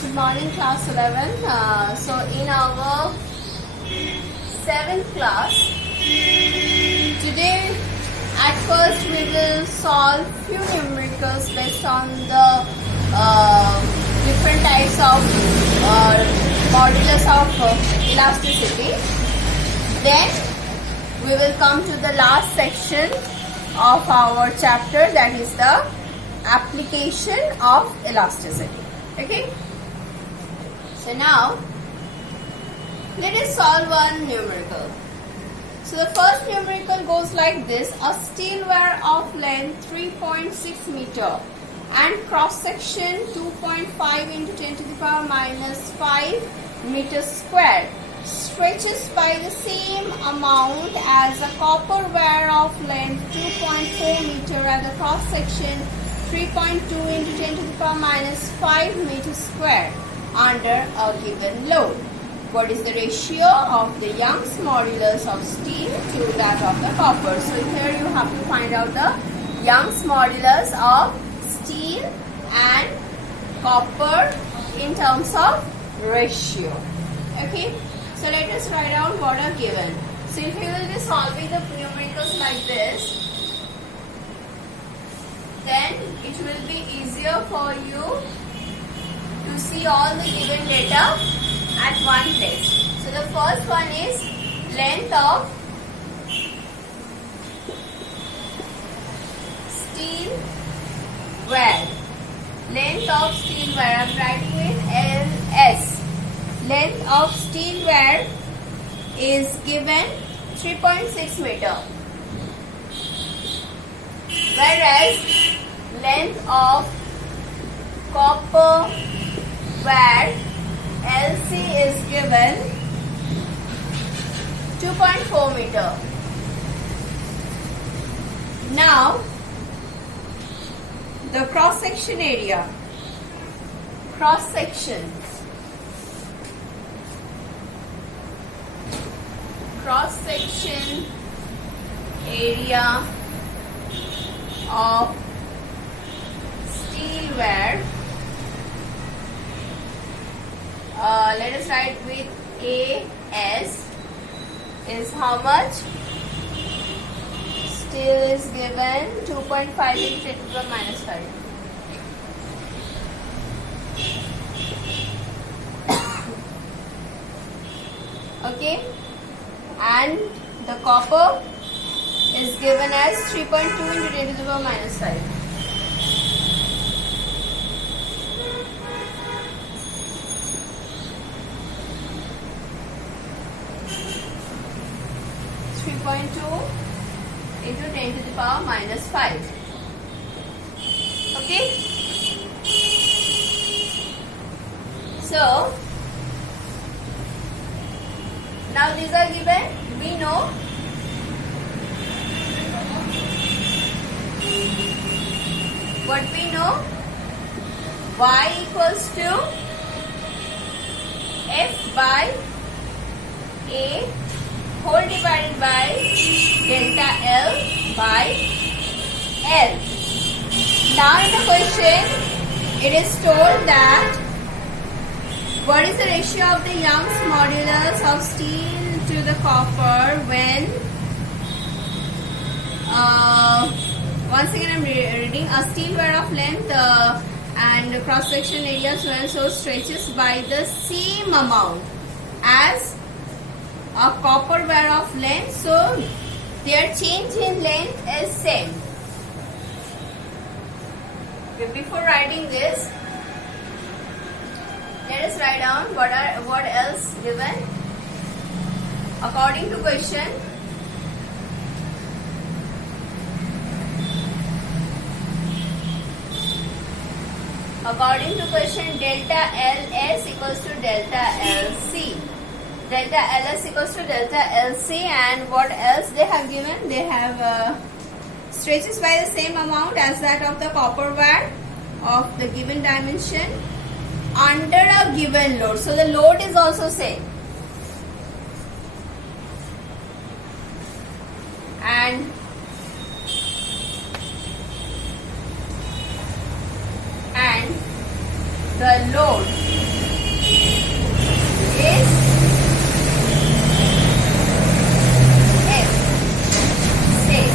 Good morning, class 11. So in our 7th class, today at first we will solve few numericals based on the different types of modulus of elasticity. Then we will come to the last section of our chapter, that is the application of elasticity. Okay. So now, let us solve one numerical. So the first numerical goes like this: a steel wire of length 3.6 meter and cross section 2.5 into 10 to the power minus 5 meters square stretches by the same amount as a copper wire of length 2.4 meter and the cross section 3.2 into 10 to the power minus 5 meters square under a given load. What is the ratio of the Young's modulus of steel to that of the copper? So here you have to find out the Young's modulus of steel and copper in terms of ratio. Okay, so let us write down what are given. So if you will be solving the numericals like this, then it will be easier for you to see all the given data at one place. So the first one is length of steel wire. Length of steel wire, I am writing it LS. Length of steel wire is given 3.6 meter. Whereas length of copper wire LC is given 2.4 meter. Now the cross section area. Cross section area of steel wire, let us write with AS, is how much? Steel is given 2.5 into 10 to the power minus 5. Okay, and the copper is given as 3.2 into 10 to the power minus 5. Into 10 to the power minus 5. Okay. So now these are given. We know what we know. Y equals to F by A whole divided by delta L by L. Now in the question it is told that what is the ratio of the Young's modulus of steel to the copper when once again I am reading: a steel wire of length and cross section area so and so stretches by the same amount as a copper wire of length, so their change in length is same. Okay, before writing this, let us write down what else given. According to question, delta LS equals to delta LC. Delta LS equals to delta LC, and what else they have given? They have stretches by the same amount as that of the copper wire of the given dimension under a given load. So the load is also same. And the load is F. Same.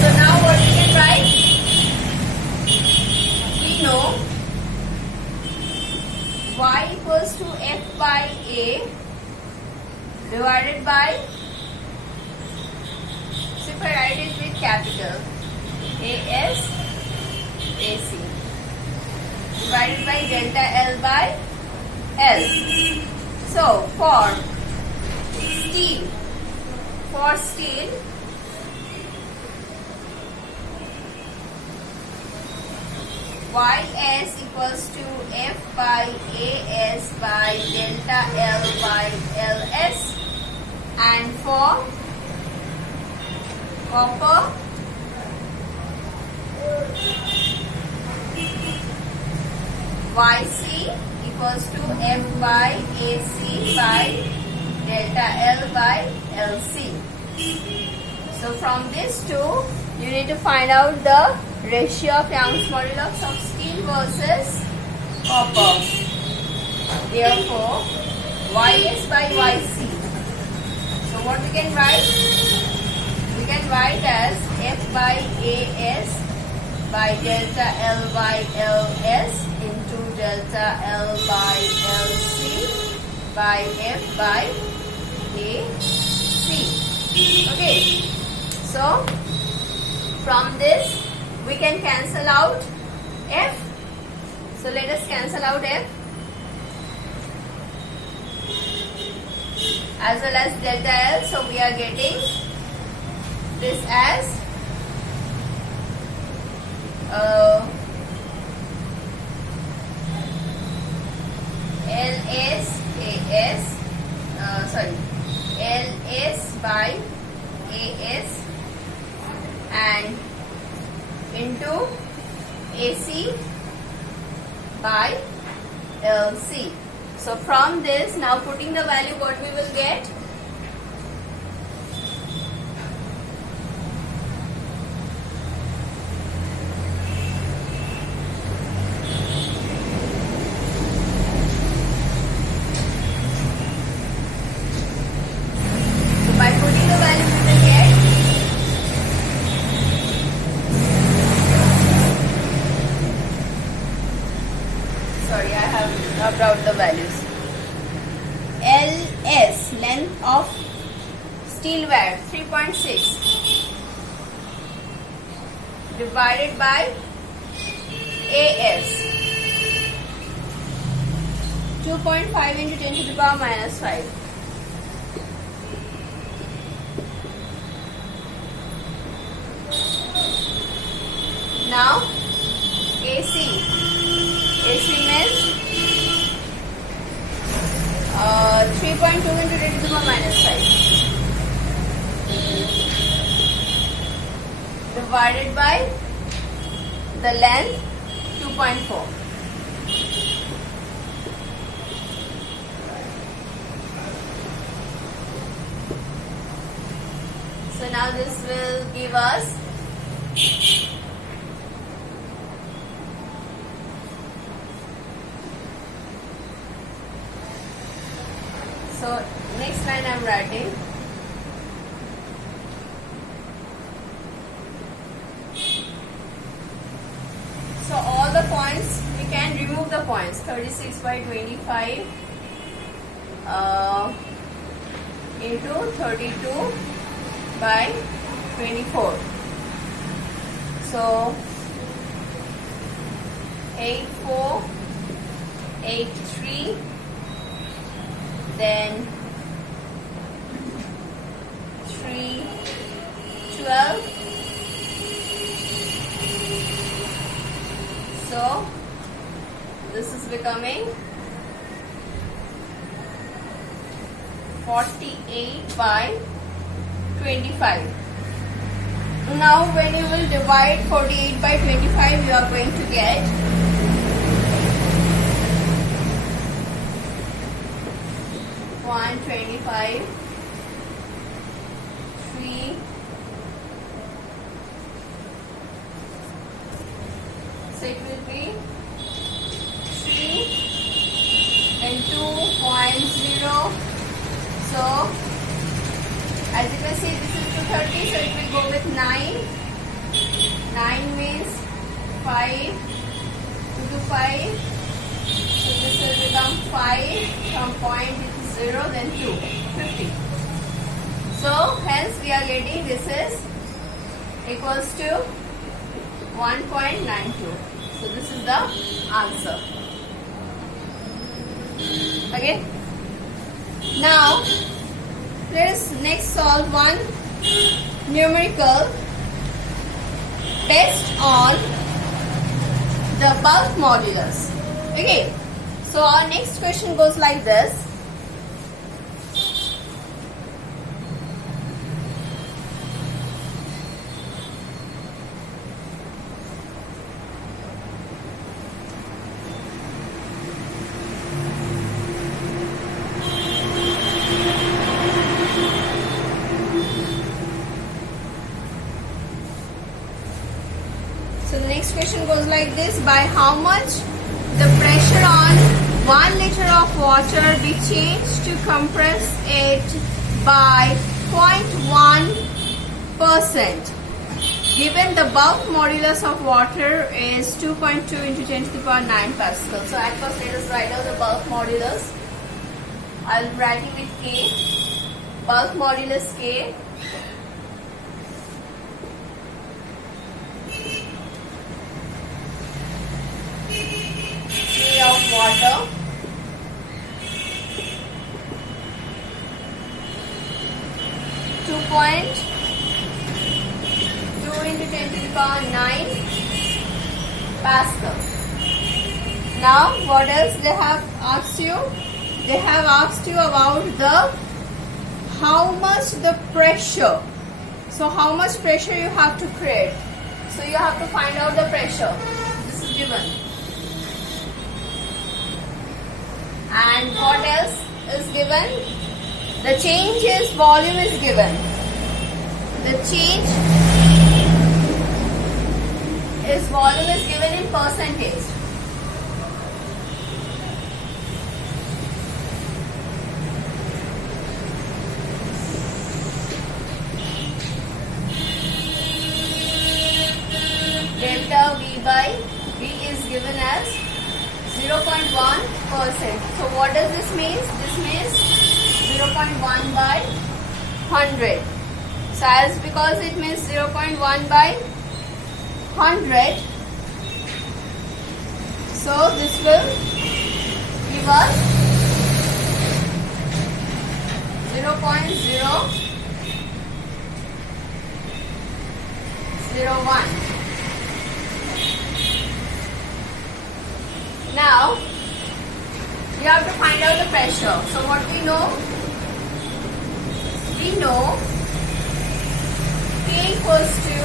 So now what we can write? We know y equals to F by A divided by, so if I write it with capital AS AC divided by delta L by L. So for steel, Ys equals to F by AS by delta L by LS, and for copper YC equals to F by AC by delta L by LC. So from these two, you need to find out the ratio of Young's modulus of steel versus copper. Therefore, Ys by Yc. So what we can write? We can write as F by As by delta L by Ls into delta L by Lc by F by AC. Okay. So from this we can cancel out F. So let us cancel out F as well as delta L. So we are getting this as LS by AS and into AC by LC. So from this, now putting the value, what we will get? So by putting the value, we will get sorry, I have rubbed out the values. LS, length of steel wire, 3.6 divided by AS, 2.5 into 10 to the power minus 5. Now AC means 3.2 into 10 to the power minus 5 divided by the length 2.4. So now this will give us so next line I am writing so all the points we can remove the points 36 by 25 into 32 by 24. So 8483 then 312. So this is becoming 48 by 25. Now when you will divide 48 by 25, you are going to get 125, 3, so it will be 3, 2.0. So as you can see, this is 230, so it will go with 9. 9 means 5, 2 to 5. So this will become 5 from point which is 0, then 2, 50. So hence we are getting this is equals to 1.92. So this is the answer. Okay. Now let's next solve one numerical based on the bulk modulus. Okay. So our next question goes like this. So the next question goes like this. By how much the pressure on 1 liter of water be changed to compress it by 0.1%? Given the bulk modulus of water is 2.2 into 10 to the power 9 Pascal. So at first let us write out the bulk modulus. I'll write it with K. Bulk modulus K. Of water, 2.2 into 10 to the power 9 Pascal. Now what else they have asked you? They have asked you about the how much the pressure. So how much pressure you have to create. So you have to find out the pressure. This is given. And what else is given? The change is volume is given. The change is volume is given in percentage. Delta V by V is given as 0.1%. So what does this mean? This means 0.1 by 100. So as because it means 0.1 by 100, so this will give us 0.001. Now, you have to find out the pressure. So what we know? We know K equals to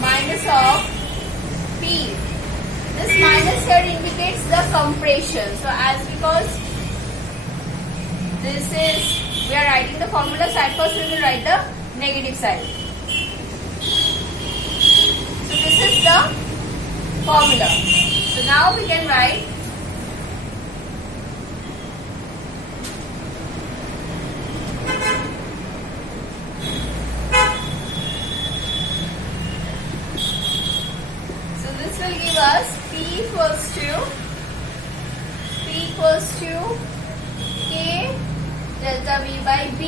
minus of P. This minus here indicates the compression. So as because this is, we are writing the formula, so at first we will write the negative side. So this is the formula. So now we can write so this will give us P equals to K delta V by B.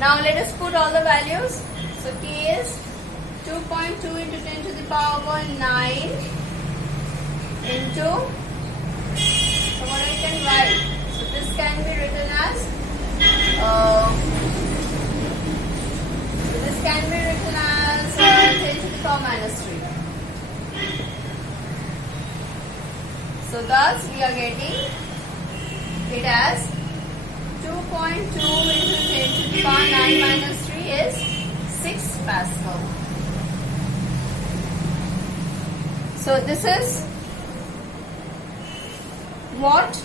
Now let us put all the values. So K is 2.2 into 10 to the power 9 into, so what I can write? So this can be written as, so this can be written as 10 to the power minus 3. So thus we are getting it as 2.2 into 10 to the power 9 minus 3 is 6 Pascal. So this is what? So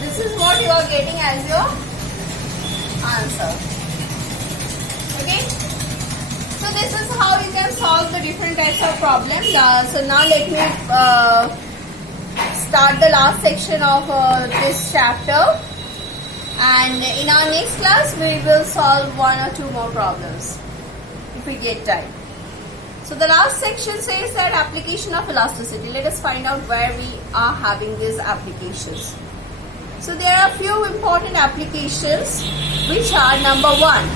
this is what you are getting as your answer. Okay? this is how you can solve the different types of problems. So now let me start the last section of this chapter, and in our next class we will solve one or two more problems if we get time. So the last section says that application of elasticity. Let us find out where we are having these applications. So there are few important applications, which are: number one,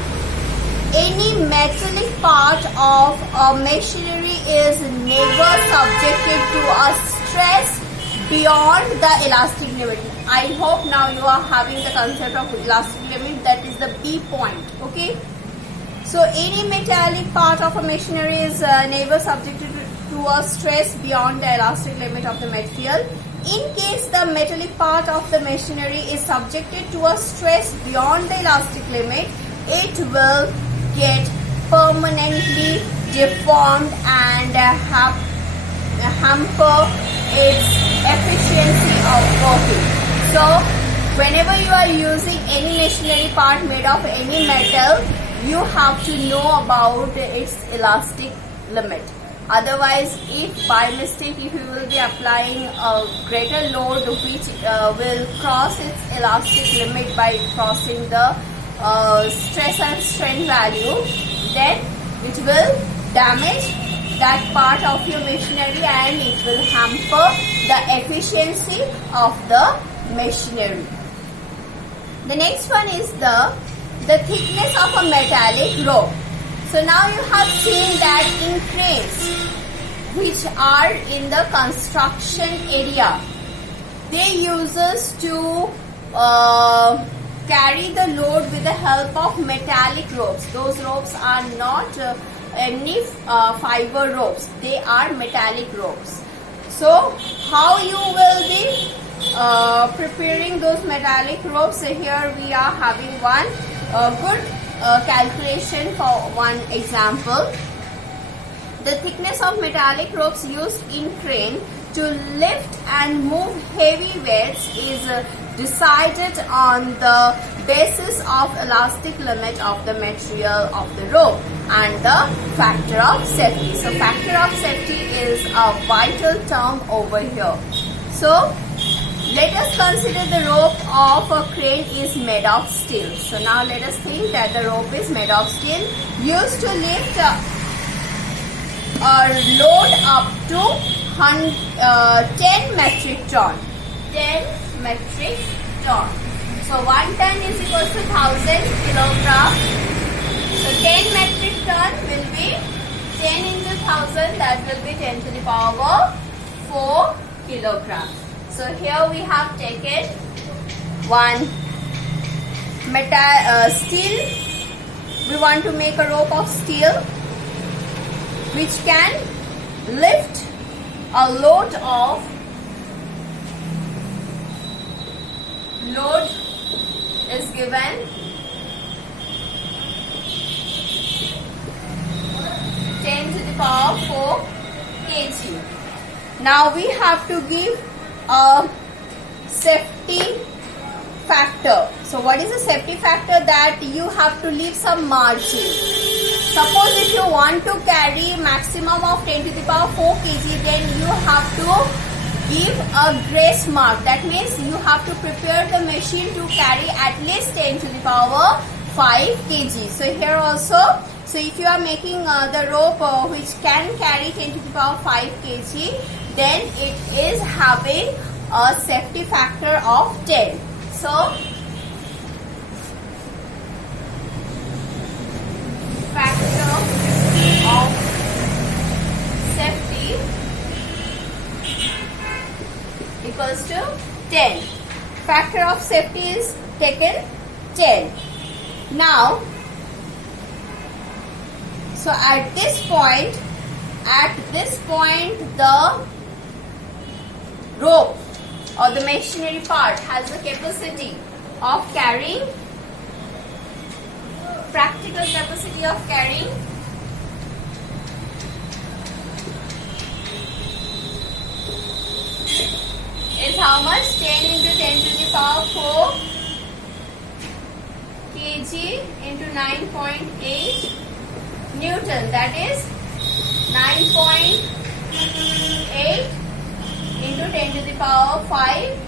any metallic part of a machinery is never subjected to a stress beyond the elastic limit. I hope now you are having the concept of elastic limit, that is the B point. Okay. So any metallic part of a machinery is never subjected to a stress beyond the elastic limit of the material. In case the metallic part of the machinery is subjected to a stress beyond the elastic limit, it will get permanently deformed and hamper its efficiency of working. So whenever you are using any machinery part made of any metal, you have to know about its elastic limit. Otherwise, if by mistake if you will be applying a greater load which will cross its elastic limit by crossing the stress and strain value, then it will damage that part of your machinery and it will hamper the efficiency of the machinery. The next one is the thickness of a metallic rope. So now you have seen that in cranes which are in the construction area, they uses to carry the load with the help of metallic ropes. Those ropes are not any fiber ropes, they are metallic ropes. So how you will be preparing those metallic ropes? So here we are having one good calculation for one example. The thickness of metallic ropes used in crane to lift and move heavy weights is decided on the basis of elastic limit of the material of the rope and the factor of safety. So factor of safety is a vital term over here. So let us consider the rope of a crane is made of steel. So now let us think that the rope is made of steel, used to lift a load up to 10 metric ton. 10 metric ton. So 1 ton is equal to 1000 kilogram. So 10 metric ton will be 10 into 1000, that will be 10 to the power 4 kilogram. So here we have taken one metal steel. We want to make a rope of steel which can lift a load is given 10 to the power 4 kg. Now we have to give a safety factor. So what is the safety factor? That you have to leave some margin. Suppose if you want to carry maximum of 10 to the power 4 kg, then you have to give a grace mark. That means you have to prepare the machine to carry at least 10 to the power 5 kg. So here also, so if you are making the rope which can carry 10 to the power 5 kg, then it is having a safety factor of 10. So factor of safety equals to 10. Factor of safety is taken 10. Now, so at this point the rope or the machinery part has the capacity of carrying, practical capacity of carrying is how much? 10 into 10 to the power 4 kg into 9.8 Newton, that is 9.8 into 10 to the power 5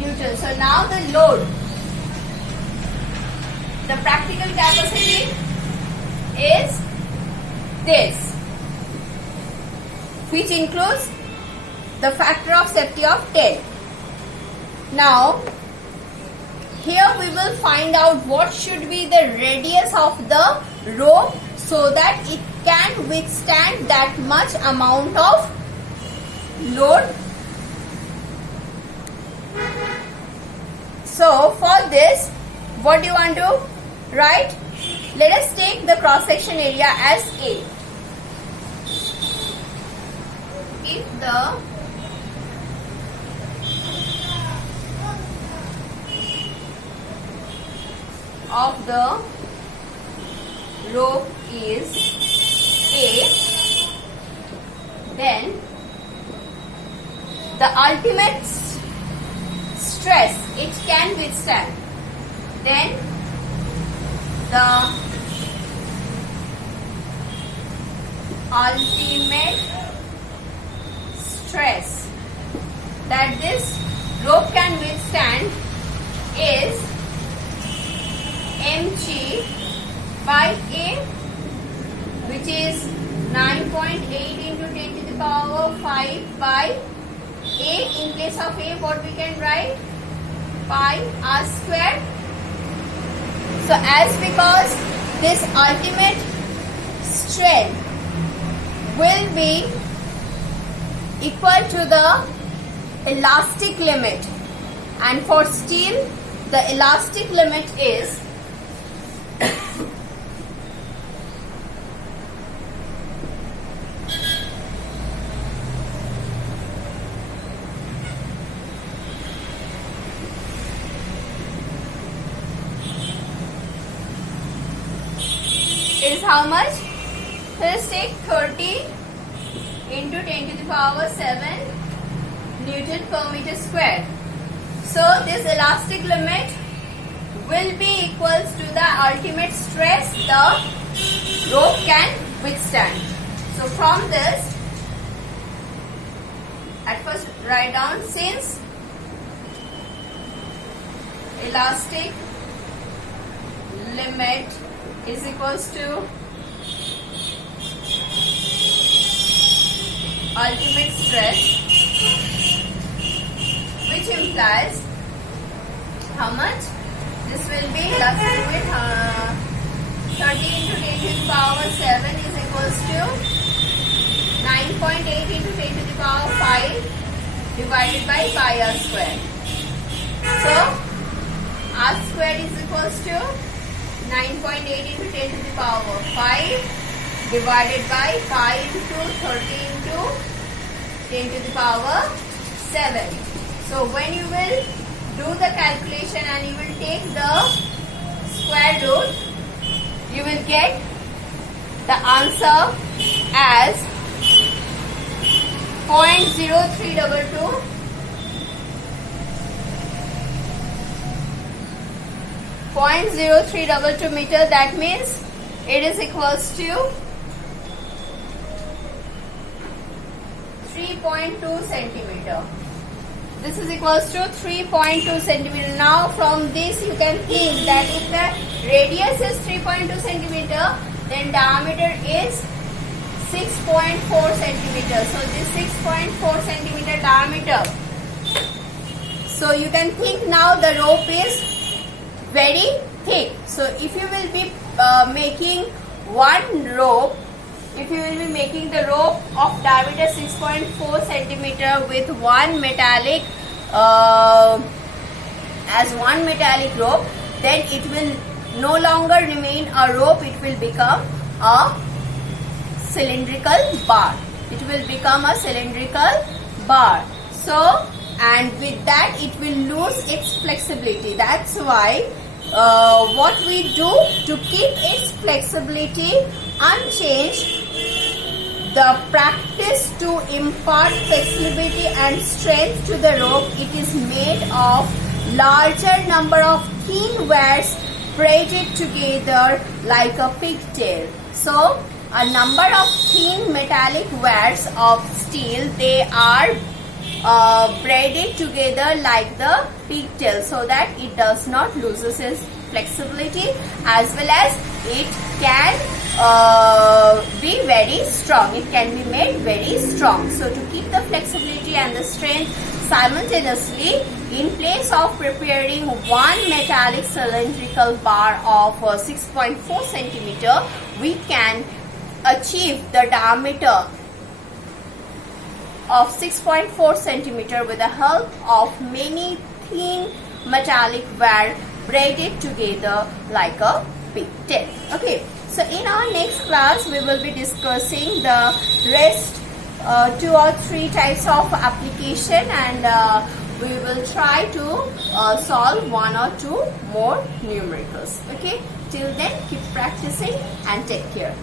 Newton. So now the load, the practical capacity is this, which includes the factor of safety of 10. Now here we will find out what should be the radius of the rope so that it can withstand that much amount of load. So for this, what do you want to write? Let us take the cross section area as A. If the of the rope is A, then the ultimate stress it can withstand, then the ultimate stress that this rope can withstand is mg by A, which is 9.8 into 10 to the power 5 by A. In place of A, what we can write? Pi r square. So as because this ultimate strength will be equal to the elastic limit, and for steel the elastic limit is how much? Let's take 30 into 10 to the power 7 Newton per meter square. So this elastic limit will be equals to the ultimate stress the rope can withstand. So from this, at first write down, since elastic limit is equals to ultimate stress, which implies how much? This will be elastic limit 30 into 10 to the power 7 is equals to 9.8 into 10 to the power 5 divided by pi r square. So r square is equals to 9.8 into 10 to the power 5 divided by pi into 30 into 10 to the power 7. So when you will do the calculation and you will take the square root, you will get the answer as 0.0322 0.0322 meter. That means it is equals to 3.2 centimeter. This is equals to 3.2 centimeter. Now from this you can think that if the radius is 3.2 centimeter, then diameter is 6.4 centimeter. So this 6.4 centimeter diameter. So you can think now the rope is very thick. So if you will be making one rope, if you will be making the rope of diameter 6.4 centimeter with one metallic as one metallic rope, then it will no longer remain a rope, it will become a cylindrical bar. It will become a cylindrical bar. So, and with that it will lose its flexibility. That's why what we do to keep its flexibility unchanged, the practice to impart flexibility and strength to the rope, it is made of larger number of thin wires braided together like a pigtail. So a number of thin metallic wires of steel. They are braided together like the pigtail so that it does not loses its flexibility, as well as it can be very strong. It can be made very strong. So to keep the flexibility and the strength simultaneously, in place of preparing one metallic cylindrical bar of 6.4 centimeter, we can achieve the diameter of 6.4 centimeter with the help of many thin metallic wire braided together like a pigtail. Okay, so in our next class we will be discussing the rest 2 or 3 types of application, and we will try to solve 1 or 2 more numericals. Okay, till then keep practicing and take care.